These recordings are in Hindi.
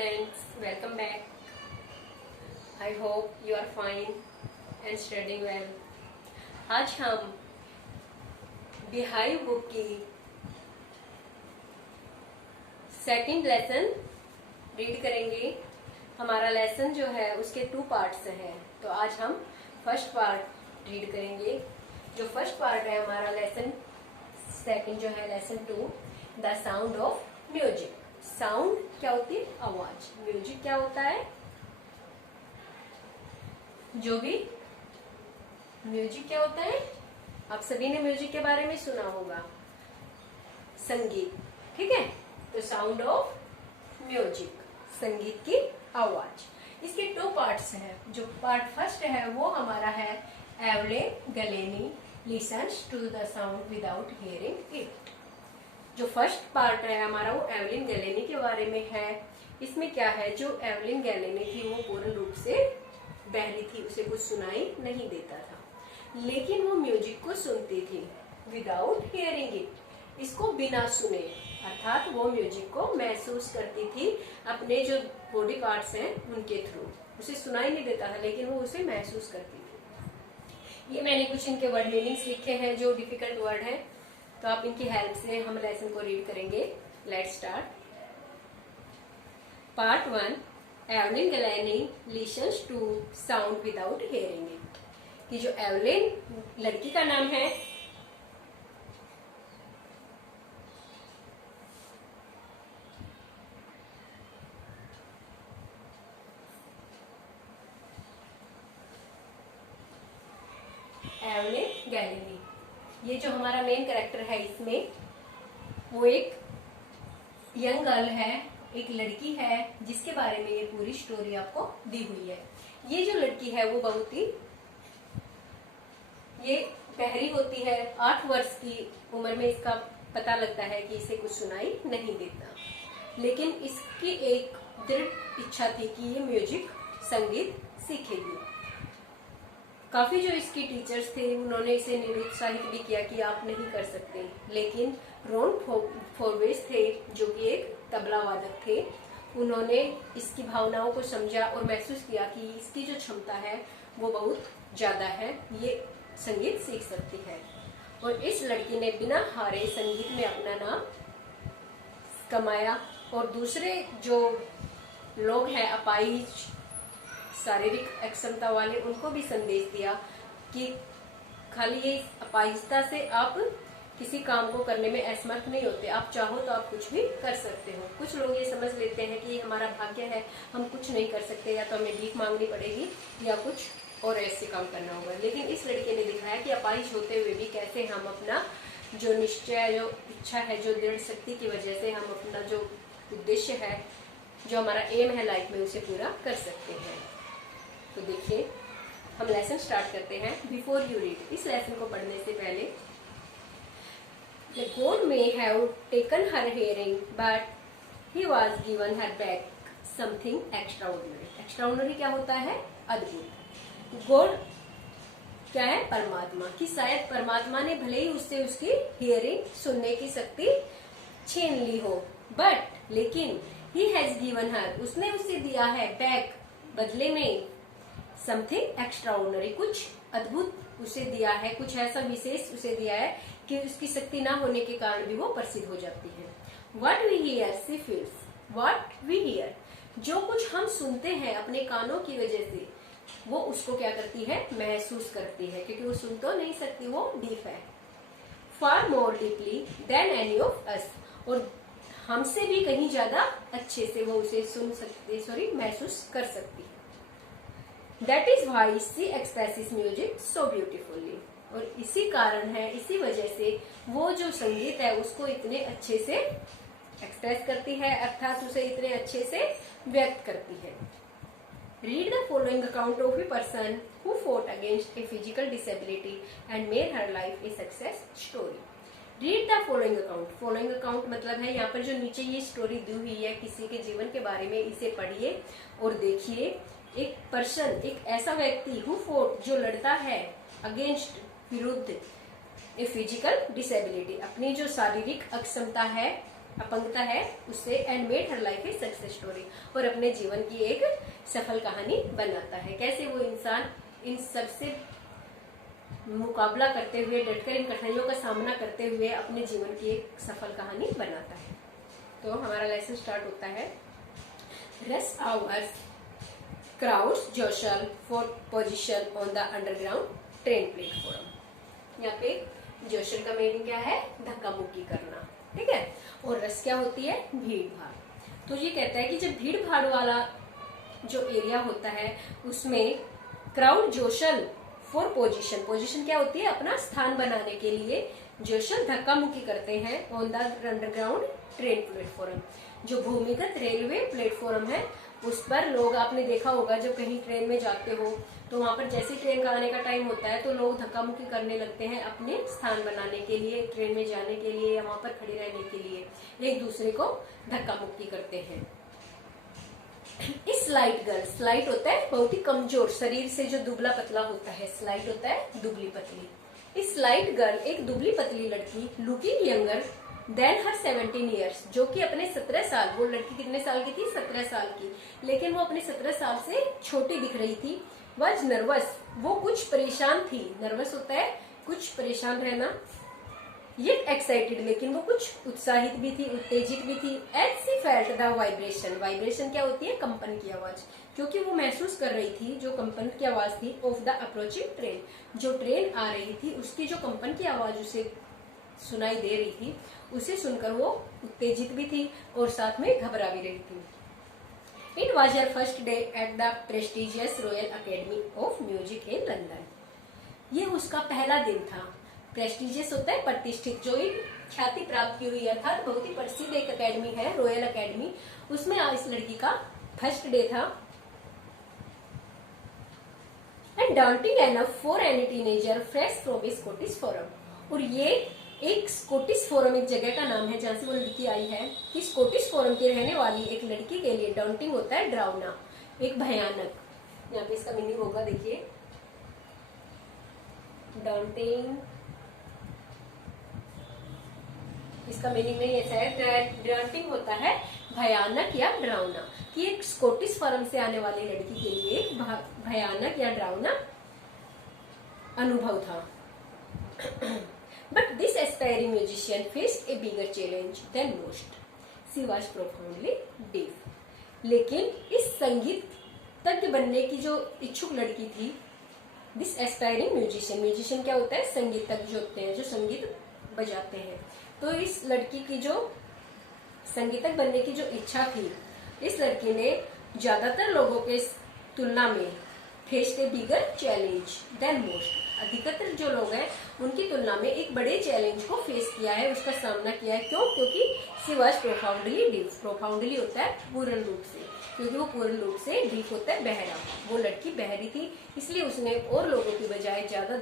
students, welcome back. I hope you are fine and studying well. आज हम बिहाई बुक की सेकंड लेसन रीड करेंगे। हमारा लेसन जो है उसके 2 पार्ट्स हैं, तो आज हम फर्स्ट पार्ट रीड करेंगे। जो फर्स्ट पार्ट है हमारा लेसन सेकंड जो है lesson 2, the sound of music. Sound क्या होती है? आवाज। म्यूजिक क्या होता है? जो भी म्यूजिक क्या होता है? आप सभी ने म्यूजिक के बारे में सुना होगा, संगीत। ठीक है, तो साउंड ऑफ म्यूजिक, संगीत की आवाज। इसके 2 पार्ट्स हैं। जो पार्ट फर्स्ट है वो हमारा है Evelyn Glennie listens to the sound without hearing it. जो फर्स्ट पार्ट है हमारा वो एवलिन गैलेनी के बारे में है। इसमें क्या है, जो एवलिन गैलेनी थी वो पूर्ण रूप से बहरी थी, उसे कुछ सुनाई नहीं देता था, लेकिन वो म्यूजिक को सुनती थी विदाउट हियरिंग इट, इसको बिना सुने, अर्थात वो म्यूजिक को महसूस करती थी अपने जो बॉडी पार्ट्स हैं उनके थ्रू। उसे सुनाई नहीं देता था लेकिन वो उसे महसूस करती थी। ये मैंने कुछ इनके वर्ड मीनिंग्स लिखे हैं जो डिफिकल्ट वर्ड हैं, तो आप इनकी हेल्प से हम लेसन को रीड करेंगे। Let's start. Part 1, Evelyn Glennie listens to sound without hearing it. कि जो एवलिन लड़की का नाम है, एवलिन गैलेनी, ये जो हमारा मेन कैरेक्टर है इसमें, वो एक यंग गर्ल है, एक लड़की है जिसके बारे में ये पूरी स्टोरी आपको दी हुई है। ये जो लड़की है वो बहुत ही ये बहरी होती है। 8 वर्ष की उम्र में इसका पता लगता है कि इसे कुछ सुनाई नहीं देता, लेकिन इसकी एक दृढ़ इच्छा थी कि ये म्यूजिक संगीत सीखेगी। काफी जो इसकी टीचर्स थे उन्होंने इसे निरुत्साहित भी किया कि आप नहीं कर सकते, लेकिन रॉन फोर्वेस थे जो कि एक तबला वादक थे। उन्होंने इसकी भावनाओं को समझा और महसूस किया कि इसकी जो क्षमता है वो बहुत ज्यादा है, ये संगीत सीख सकती है। और इस लड़की ने बिना हारे संगीत में अपना नाम कमाया और दूसरे जो लोग हैं अपाहिज, शारीरिक अक्षमता वाले, उनको भी संदेश दिया कि खाली ये अपाहिजता से आप किसी काम को करने में असमर्थ नहीं होते, आप चाहो तो आप कुछ भी कर सकते हो। कुछ लोग ये समझ लेते हैं कि हमारा भाग्य है, हम कुछ नहीं कर सकते, या तो हमें भीख मांगनी पड़ेगी या कुछ और ऐसे काम करना होगा। लेकिन इस लड़के ने दिखाया कि अपाहिज होते हुए भी कैसे हम अपना जो निश्चय, जो इच्छा है, जो दृढ़ शक्ति की वजह से हम अपना जो उद्देश्य है, जो हमारा एम है लाइफ में, उसे पूरा कर सकते हैं। तो देखिए, हम लेसन स्टार्ट करते हैं। बिफोर यू रीड, इस लेसन को पढ़ने से पहले, The God may have taken her hearing, but he was given her back something extraordinary. Extraordinary क्या होता है? अद्भुत। God क्या है? परमात्मा। कि शायद परमात्मा ने भले ही उससे उसकी हियरिंग, सुनने की शक्ति छीन ली हो, बट लेकिन he has given her, उसने उसे दिया है, बैक बदले में, समथिंग एक्स्ट्राऑर्डिनरी, कुछ अद्भुत उसे दिया है, कुछ ऐसा विशेष उसे दिया है कि उसकी शक्ति ना होने के कारण भी वो प्रसिद्ध हो जाती है। What we hear she feels, what we hear, जो कुछ हम सुनते हैं अपने कानों की वजह से, वो उसको क्या करती है? महसूस करती है, क्योंकि वो सुन तो नहीं सकती, वो डीफ है। Far more deeply than any of us, और हमसे भी कहीं ज्यादा अच्छे से वो उसे सुन सकती, महसूस कर सकती है। That is why she expresses music so beautifully, और इसी कारण है, इसी वजह से वो जो संगीत है उसको इतने अच्छे से एक्सप्रेस करती है, अर्थात उसे इतने अच्छे से व्यक्त करती है। Read the following account of a person who fought against a physical disability and made her life a success story. Read the following account. Following account मतलब है यहाँ पर जो नीचे ये स्टोरी दी हुई है किसी के जीवन के बारे में, इसे पढ़िए और देखिए। एक पर्सन, एक ऐसा व्यक्ति, हु फोर्ट जो लड़ता है, अगेंस्ट विरुद्ध, ए फिजिकल डिसेबिलिटी, अपनी जो शारीरिक अक्षमता है अपंगता है उससे, and made her life a success story, और अपने जीवन की एक सफल कहानी बनाता है। कैसे वो इंसान इन सबसे मुकाबला करते हुए, डटकर इन कठिनाइयों का सामना करते हुए अपने जीवन की एक सफल कहानी बनाता है। तो हमारा लेसन स्टार्ट होता है। Rush hours crowds jostle for position on the underground train platform. यहाँ पे जोशल का मीनिंग क्या है? धक्का मुक्की करना, ठीक है। और रस क्या होती है? भीड़ भाड़। तो ये कहता है कि जब भीड़ भाड़ वाला जो एरिया होता है उसमें क्राउड जोशल फॉर पोजीशन, पोजीशन क्या होती है? अपना स्थान बनाने के लिए जोशल धक्का मुक्की करते हैं on the underground train platform, जो भूमिगत रेलवे प्लेटफॉर्म है उस पर लोग, आपने देखा होगा जब कहीं ट्रेन में जाते हो तो वहां पर जैसे ट्रेन का आने का टाइम होता है तो लोग धक्का मुक्की करने लगते हैं अपने स्थान बनाने के लिए, ट्रेन में जाने के लिए या वहां पर खड़े रहने के लिए एक दूसरे को धक्का मुक्की करते हैं। स्लाइट गर्ल, स्लाइट होता है बहुत ही कमजोर, शरीर से जो दुबला पतला होता है, स्लाइट होता है दुबली पतली। स्लाइट गर्ल एक दुबली पतली लड़की, लुकिंग यंगर देन हर 17 ईयर्स, जो कि अपने 17 साल, वो लड़की कितने साल की थी? 17 साल की, लेकिन वो अपने 17 साल से छोटी दिख रही थी। वॉज नर्वस, वो कुछ परेशान थी, नर्वस होता है कुछ परेशान रहना, ये एक्साइटेड, लेकिन वो कुछ उत्साहित भी थी, उत्तेजित भी थी। As she felt the vibration, vibration क्या होती है? कंपन की आवाज, क्योंकि वो महसूस कर रही थी जो कंपन की आवाज थी ऑफ द अप्रोचिंग ट्रेन, जो ट्रेन आ रही थी उसकी जो कंपन की आवाज उसे सुनाई दे रही थी, उसे सुनकर वो उत्तेजित भी थी और साथ में घबरा भी रही थी। It was her first day at the prestigious Royal Academy of Music in London. ये उसका पहला दिन था। प्रेस्टिजियस होता है प्रतिष्ठित, जो एक ख्याति प्राप्त की हुई अर्थात बहुत ही प्रसिद्ध एक अकेडमी है, रॉयल अकेडमी, उसमें इस लड़की का फर्स्ट डे था। And daunting enough for any teenager fresh from A Scottish forum, और ये एक स्कॉटिश फोरम एक जगह का नाम है जहां से वो लड़की आई है, कि स्कॉटिश फोरम की रहने वाली एक लड़की के लिए डाउंटिंग होता है डरावना, एक भयानक। यहाँ पे इसका मीनिंग होगा, देखिए, डाउंटिंग, इसका मीनिंग नहीं ऐसा है, डाउंटिंग होता है भयानक या डरावना, कि एक स्कॉटिश फोरम से आने वाली लड़की के लिए एक भयानक या डरावना अनुभव था। But this aspiring musician faced a bigger challenge than most. She was profoundly deaf. लेकिन इस संगीत तज्ञ बनने की जो इच्छुक लड़की थी, दिस एस्पायरिंग म्यूजिशियन, म्यूजिशियन क्या होता है? संगीत तज्ञ होते हैं जो संगीत बजाते हैं। तो इस लड़की की जो संगीतज्ञ बनने की जो इच्छा थी, इस लड़की ने ज्यादातर लोगों के तुलना में फेस्ड ए बिगर चैलेंज देन मोस्ट, अधिकतर जो लोग हैं उनकी तुलना में एक बड़े चैलेंज को फेस किया है, उसका सामना किया है। क्यों? क्योंकि सी वॉज प्रोफाउंडली डीफ, प्रोफाउंडली होता है पूर्ण रूप से, क्योंकि वो पूर्ण रूप से डीफ होता है बहरा, वो लड़की बहरी थी, इसलिए उसने और लोगों की बजाय ज्यादा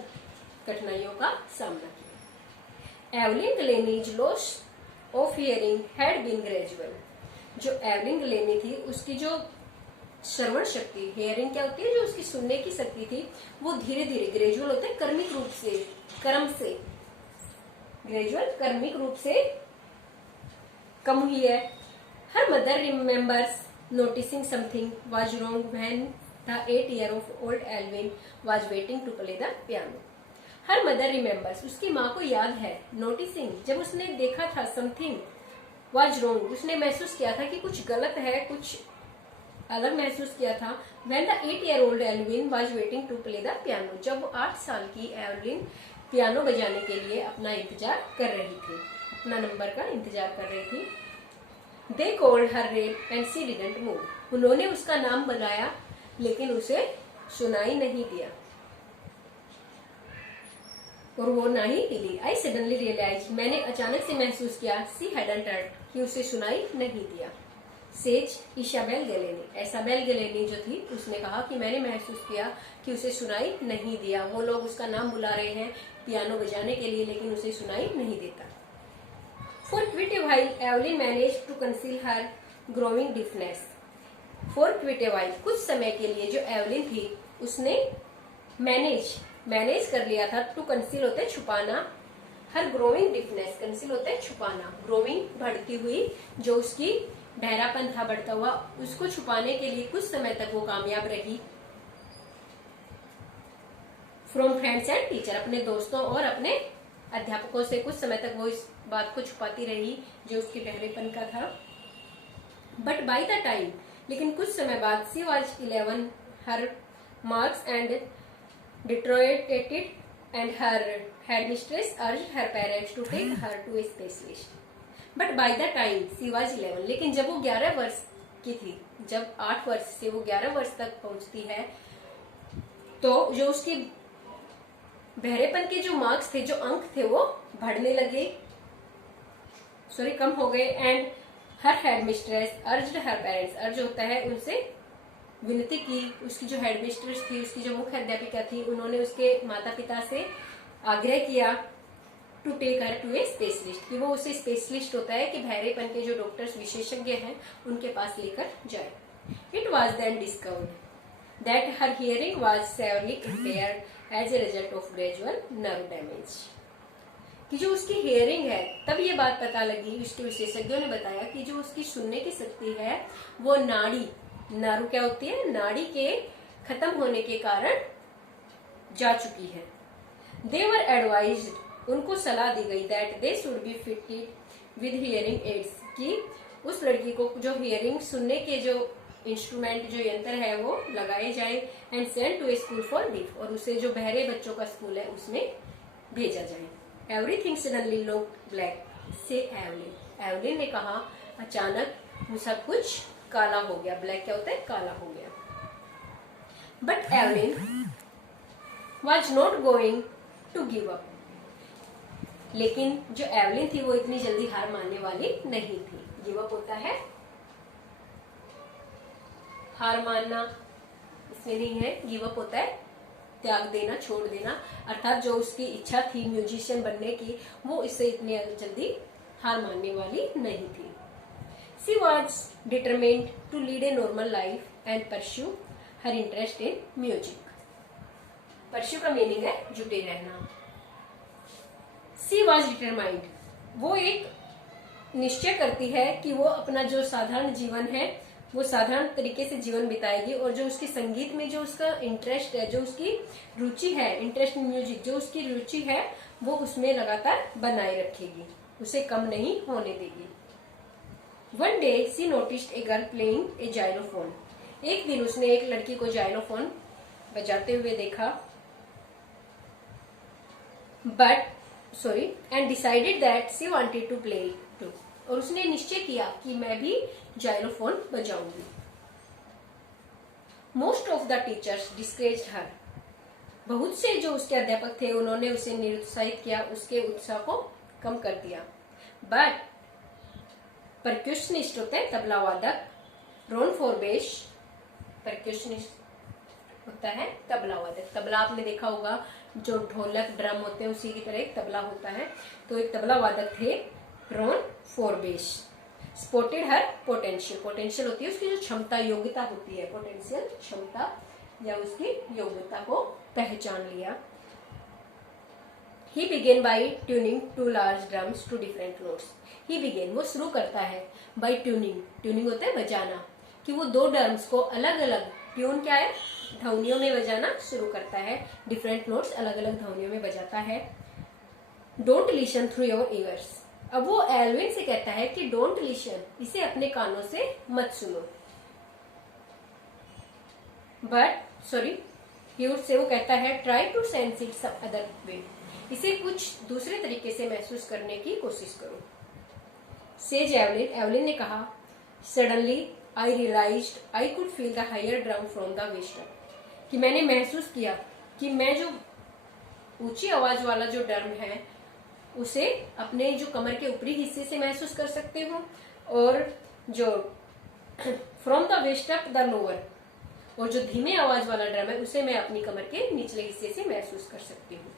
कठिनाइयों का सामना किया। Evelyn Glennie's loss of hearing had been gradual, जो एवलिन ग्लेनी थी उसकी जो श्रवण शक्ति, हियरिंग क्या होती है? जो उसकी सुनने की शक्ति थी, वो धीरे धीरे, ग्रेजुअल होता है कर्मिक रूप से, क्रम से, ग्रेजुअल कर्मिक रूप से कम हुई है। Her mother remembers noticing something was wrong when the 8 year old Elvin was waiting to play the piano. Her mother remembers, उसकी माँ को याद है, नोटिसिंग, जब उसने देखा था, समथिंग वाज रॉन्ग, उसने महसूस किया था कि कुछ गलत है, कुछ अलग महसूस किया था। When the 8 year old Elvin was waiting to play the piano, जब वो 8 साल की एल्विन पियानो बजाने के लिए अपना इंतजार कर रही थी, अपना नंबर का इंतजार कर रही थी। They called her name and she didn't move. उन्होंने उसका नाम बुलाया लेकिन उसे सुनाई नहीं दिया और वो ना ही हिली। I suddenly realized, मैंने अचानक से महसूस किया, she hadn't heard, कि उसे सुनाई नहीं दिया। सेज इसाबेल गलेनी, एसाबेल गलेनी जो थी उसने कहा कि मैंने महसूस किया कि उसे सुनाई नहीं दिया, वो लोग उसका नाम बुला रहे हैं पियानो बजाने के लिए लेकिन उसे सुनाई नहीं देता। For quite a while Evelyn manage to conceal her growing deafness. For quite a while, कुछ समय के लिए जो एवलिन थी उसने मैनेज कर लिया था, टू कंसील होता है छुपाना, हर ग्रोइंग डिफनेस, कंसील होता है छुपाना, ग्रोइंग बढ़ती हुई, जो उसकी बहरापन था बढ़ता हुआ, उसको छुपाने के लिए कुछ समय तक वो कामयाब रही। फ्रॉम फ्रेंड्स एंड टीचर, अपने दोस्तों और अपने अध्यापकों से कुछ समय तक वो इस बात को छुपाती रही जो उसके बहरेपन का था। बट बाय द टाइम, लेकिन कुछ समय बाद, she was 11, her marks and deteriorated and her headmistress urged her parents to take her to a specialist. But by the time she was 11, लेकिन जब वो 11 वर्ष की थी, जब 8 वर्ष से वो 11 वर्ष तक पहुंचती है, तो जो उसके बहरेपन के जो मार्क्स थे, जो अंक थे, वो बढ़ने लगे, कम हो गए। And her headmistress urged her parents, अर्ज होता है उनसे विनती की, उसकी जो हेडमिस्ट्रेस थी, उसकी जो मुख्य अध्यापिका थी, उन्होंने उसके माता पिता से आग्रह किया to take her to a specialist, कि वो उसे स्पेशलिस्ट होता है कि बहरेपन के जो डॉक्टर्स विशेषज्ञ हैं उनके पास लेकर जाए। It was then discovered that her hearing was severely impaired as a result of gradual nerve damage, कि जो उसकी हियरिंग है, तब ये बात पता लगी, उसके विशेषज्ञों ने बताया कि जो उसकी सुनने की शक्ति है वो नाड़ी, नर्व क्या होती है, नाड़ी के खत्म होने के कारण जा चुकी है। दे वर एडवाइज्ड, उनको सलाह दी गई, that they should be fitted with hearing aids, कि उस लड़की को जो हियरिंग, सुनने के जो इंस्ट्रूमेंट, जो यंत्र है वो लगाए जाए, and send to a school for deaf, और उसे जो बहरे बच्चों का स्कूल है उसमें भेजा जाए। एवरीथिंग सडनली लुक्ड ब्लैक, से एवलिन, एवलिन ने कहा अचानक वो सब कुछ काला हो गया। ब्लैक क्या होता है, काला हो गया। But Evelyn was not going to give up, लेकिन जो एवलिन थी वो इतनी जल्दी हार मानने वाली नहीं थी। गिव अप होता है हार मानना, इसमें नहीं है। गिव अप होता है त्याग देना, छोड़ देना, अर्थात जो उसकी इच्छा थी म्यूजिशियन बनने की, वो इससे इतनी जल्दी हार मानने वाली नहीं थी। She was determined to lead a normal life and pursue her interest in music. Pursue का मीनिंग है जुटे रहना। She was determined, वो एक निश्चय करती है कि वो अपना जो साधारण जीवन है वो साधारण तरीके से जीवन बिताएगी, और जो उसके संगीत में जो उसका इंटरेस्ट है, जो उसकी रुचि है, इंटरेस्ट इन म्यूजिक, जो उसकी रुचि है वो उसमें लगातार बनाए रखेगी, उसे कम नहीं होने देगी। One day she noticed a girl playing a xylophone. एक दिन उसने एक लड़की को जाइलोफोन बजाते हुए देखा, and decided that she wanted to play too. और उसने निश्चय किया कि मैं भी xylophone बजाऊंगी। Most of the teachers discouraged her. बहुत से जो उसके अध्यापक थे उन्होंने उसे निरुत्साहित किया, उसके उत्साह को कम कर दिया। But परक्यूशनिस्ट होते हैं तबला वादक, रॉन फॉरबेश परक्यूशनिस्ट होता है तबला वादक। तबला आपने देखा होगा, जो ढोलक ड्रम होते हैं उसी की तरह एक तबला होता है, तो एक तबला वादक थे Ron Forbes. Spotted her potential, potential होती है उसकी जो क्षमता, योग्यता होती है, पोटेंशियल क्षमता या उसकी योग्यता को पहचान लिया। He began by tuning two large drums to different notes. He began, वो शुरू करता है by tuning, tuning होता है बजाना, कि वो दो ड्रम्स को अलग अलग, ट्यून क्या है, ध्वनियों में बजाना शुरू करता है, डिफरेंट नोट्स अलग अलग ध्वनियों में बजाता है। Don't listen through your ears. अब वो एल्विन से कहता है कि don't listen, इसे अपने कानों से मत सुनो। से वो कहता है try to sense it some other way, इसे कुछ दूसरे तरीके से महसूस करने की कोशिश करो। सेज एवलिन, एवलिन ने कहा suddenly I realised I could feel the higher drum from the waist, कि मैंने महसूस किया कि मैं जो ऊंची आवाज वाला जो ड्रम है उसे अपने जो कमर के ऊपरी हिस्से से महसूस कर सकते हूँ, और जो from the waist up the lower, और जो धीमे आवाज वाला ड्रम है उसे मैं अपनी कमर के निचले हिस्से से महसूस कर सकती हूँ।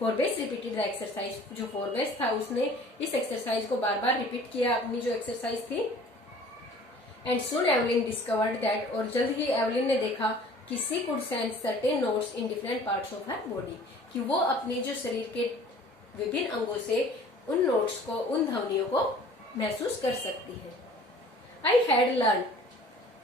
फॉरबेस रिपीटेड द एक्सरसाइज, जो फॉरबेस था उसने इस एक्सरसाइज को बार बार रिपीट किया, अपनी जो एक्सरसाइज थी। And soon Evelyn discovered that, और जल्द ही एवलिन ने देखा कि she could sense certain notes in different parts of her body, कि वो अपनी जो शरीर के विभिन्न अंगों से उन नोट्स को, उन ध्वनियों को महसूस कर सकती है। I had learn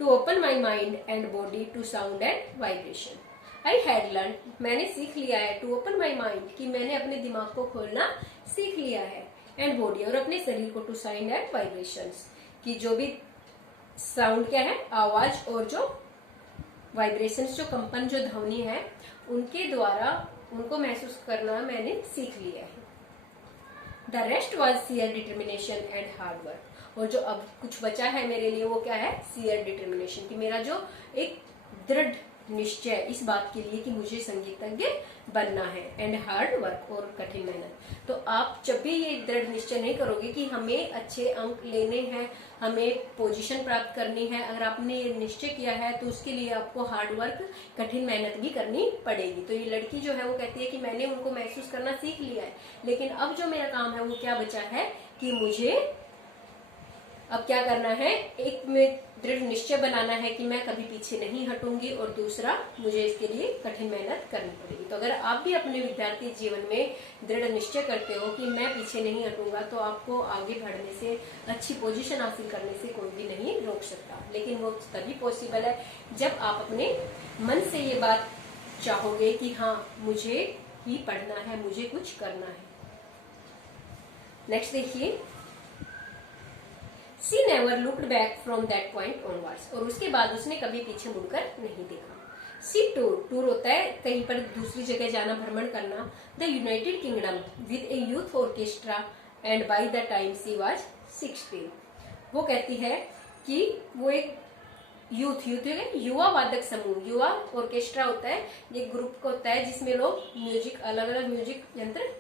to open my mind and body to sound and vibration. I had learn, मैंने सीख लिया है, टू ओपन माई माइंड, कि मैंने अपने दिमाग को खोलना सीख लिया है, एंड बॉडी, और अपने शरीर को, टू साउंड एंड वाइब्रेशंस, कि जो भी साउंड क्या है, आवाज, और जो वाइब्रेशंस, जो कंपन, जो ध्वनि है, उनके द्वारा उनको महसूस करना मैंने सीख लिया है। The rest was sheer determination and hard work. और जो अब कुछ बचा है मेरे लिए वो क्या है, सीयर डिटर्मिनेशन, कि मेरा जो एक दृढ़ निश्चय इस बात के लिए कि मुझे संगीतज्ञ बनना है, एंड हार्ड वर्क, और कठिन मेहनत। तो आप जब भी ये दृढ़ निश्चय नहीं करोगे कि हमें अच्छे अंक लेने हैं, हमें पोजीशन प्राप्त करनी है, अगर आपने ये निश्चय किया है तो उसके लिए आपको हार्ड वर्क, कठिन मेहनत भी करनी पड़ेगी। तो ये लड़की जो है वो कहती है कि मैंने उनको महसूस करना सीख लिया है, लेकिन अब जो मेरा काम है वो क्या बचा है कि मुझे अब क्या करना है, एक में दृढ़ निश्चय बनाना है कि मैं कभी पीछे नहीं हटूंगी, और दूसरा मुझे इसके लिए कठिन मेहनत करनी पड़ेगी। तो अगर आप भी अपने विद्यार्थी जीवन में दृढ़ निश्चय करते हो कि मैं पीछे नहीं हटूंगा, तो आपको आगे बढ़ने से, अच्छी पोजीशन हासिल करने से कोई भी नहीं रोक सकता। लेकिन वो तभी पॉसिबल है जब आप अपने मन से ये बात चाहोगे कि हाँ मुझे ही पढ़ना है, मुझे कुछ करना है। नेक्स्ट देखिए, She never looked back from that point onwards। और उसके बाद उसने कभी पीछे मुड़कर नहीं देखा। She टूर होता है कहीं पर दूसरी जगह जाना, भ्रमण करना। The United Kingdom with a youth orchestra and by the time she was 16। वो कहती है कि वो एक यूथ युवा वादक समूह, युवा ऑर्केस्ट्रा होता है, एक ग्रुप होता है जिसमें लोग म्यूजिक, अलग अलग म्यूजिक यंत्र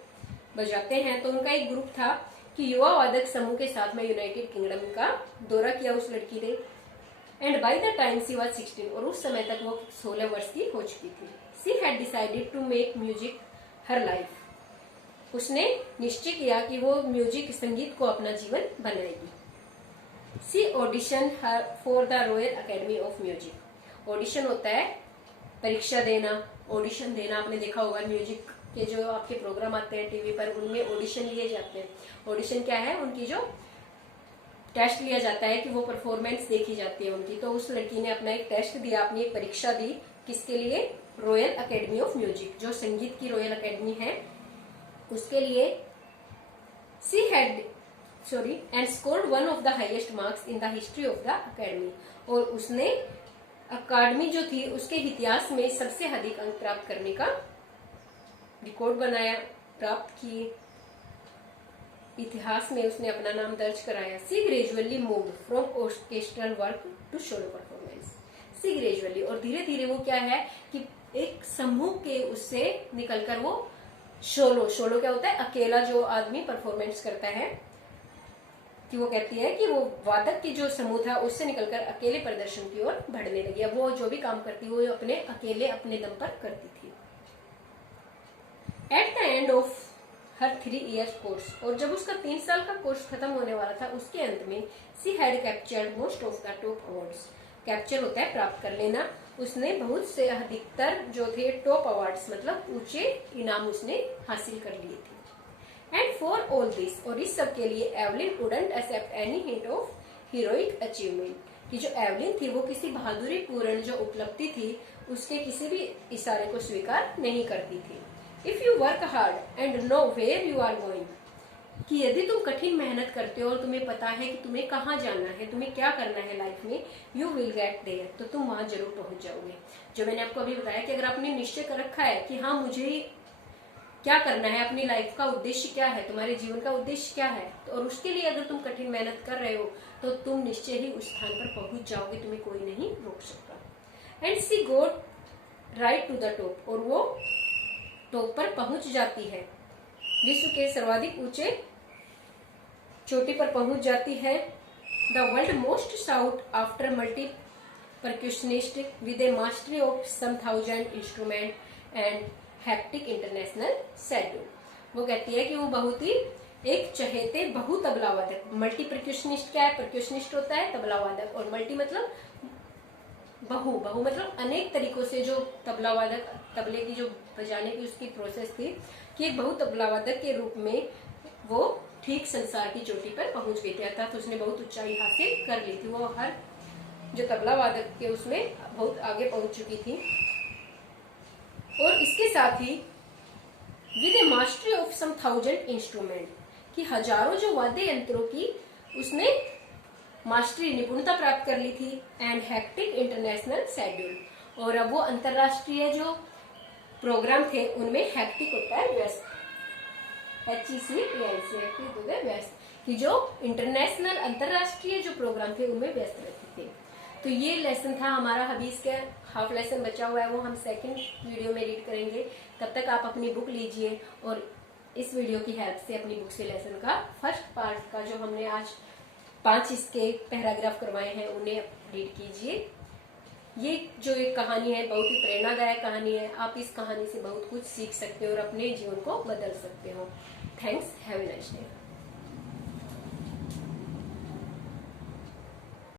बजाते हैं। तो उनका एक ग्रुप था कि युवा वादक समूह के साथ में यूनाइटेड किंगडम का दौरा किया उस लड़की ने, and by the time she was 16, और उस समय तक वो 16 वर्ष की हो चुकी थी। She had decided to make music her life. उसने निश्चय किया कि वो म्यूजिक, संगीत को अपना जीवन बनाएगी। She audition for the royal academy of music. Audition होता है परीक्षा देना, ऑडिशन देना, आपने देखा होगा म्यूजिक के जो आपके प्रोग्राम आते हैं टीवी पर, उनमें ऑडिशन लिए जाते हैं। ऑडिशन क्या है, उनकी जो टेस्ट लिया जाता है कि वो परफॉर्मेंस देखी जाती है उनकी। तो उस लड़की ने अपना एक टेस्ट दिया, अपनी एक परीक्षा दी, किसके लिए, रॉयल अकेडमी ऑफ म्यूजिक, जो संगीत की रॉयल अकेडमी है उसके लिए। She had and scored one of the highest marks in the history of the academy. और उसने अकादमी जो थी उसके इतिहास में सबसे अधिक अंक प्राप्त करने का रिकॉर्ड बनाया, प्राप्त किए, इतिहास में उसने अपना नाम दर्ज कराया। She gradually moved from orchestral work to solo performance. She gradually, और धीरे धीरे वो क्या है कि एक समूह के उससे निकलकर वो सोलो क्या होता है, अकेला जो आदमी परफॉर्मेंस करता है, कि वो कहती है कि वो वादक की जो समूह था उससे निकलकर अकेले प्रदर्शन की ओर बढ़ने लगी। अब वो जो भी काम करती वो अपने अकेले अपने दम पर करती थी। At the end of her 3 years course, और जब उसका 3 साल का कोर्स खत्म होने वाला था, उसके अंत में she had captured most of the top awards. Capture होता है प्राप्त कर लेना। उसने बहुत से अधिकतर जो थे टॉप अवार्ड्स, मतलब ऊंचे इनाम उसने हासिल कर लिए थे। एंड फॉर ऑल दिस, और इस सब के लिए Evelyn wouldn't accept any hint of heroic achievement, कि जो एवलिन थी वो किसी बहादुरी पूर्ण जो उपलब्धि थी उसके किसी भी इशारे को स्वीकार नहीं करती थी। If you work hard and know where you are going, कि यदि तुम कठिन मेहनत करते हो और तुम्हें पता है कि तुम्हें कहाँ जाना है, तुम्हें क्या करना है लाइफ में, यू विल गेट देयर, तो तुम वहां जरूर पहुंच जाओगे। जो मैंने आपको अभी बताया कि अगर आपने निश्चय कर रखा है कि हाँ मुझे क्या करना है, अपनी लाइफ का उद्देश्य क्या है, तुम्हारे जीवन का उद्देश्य क्या है, तो और उसके लिए अगर तुम कठिन मेहनत कर रहे हो तो तुम निश्चय ही उस स्थान पर पहुंच जाओगे, तुम्हें कोई नहीं रोक सकता। And she got right to the top, और वो टॉप पर पहुंच जाती है, विश्व के सर्वाधिक ऊंचे चोटी पर पहुंच जाती है। The world most sought after multi percussionist with a mastery of some 1000 instrument and hectic international schedule. वो कहती है कि वो बहुत ही एक चहेते बहु तबला वादक, मल्टी परक्यूशनिस्ट क्या है, परक्यूशनिस्ट होता है तबला वादक, और मल्टी मतलब बहु मतलब अनेक तरीकों से जो तबला वादक, तबले की जो बजाने की उसकी प्रोसेस थी कि एक बहु तबला वादक के रूप में वो ठीक संसार की चोटी पर पहुंच गई थी, अर्थात उसने बहुत ऊंचाई हासिल कर ली थी। वो हर जो तबला वादक के उसमें बहुत आगे पहुंच चुकी थी। और इसके साथ ही with a mastery of some 1000 instrument, कि हजारों जो वाद्य यंत्रों की उसने मास्टरी, निपुणता प्राप्त कर ली थी। एंड हेक्टिक इंटरनेशनल शेड्यूल, और अब वो अंतरराष्ट्रीय जो प्रोग्राम थे उनमें हेक्टिक होता है व्यस्त, हेक्टिक हो गया व्यस्त, कि जो इंटरनेशनल अंतरराष्ट्रीय जो प्रोग्राम थे उनमें व्यस्त रहते थे। तो ये लेसन था हमारा। अभी इसका हाफ लेसन बचा हुआ है, वो हम सेकंड वीडियो में रीड करेंगे। तब तक आप अपनी बुक लीजिए और इस वीडियो की हेल्प से अपनी बुक से लेसन का फर्स्ट पार्ट का जो हमने आज 5 इसके पैराग्राफ करवाए हैं उन्हें रीड कीजिए। ये जो एक कहानी है बहुत ही प्रेरणादायक कहानी है। आप इस कहानी से बहुत कुछ सीख सकते हो और अपने जीवन को बदल सकते हो। Thanks, have a nice day.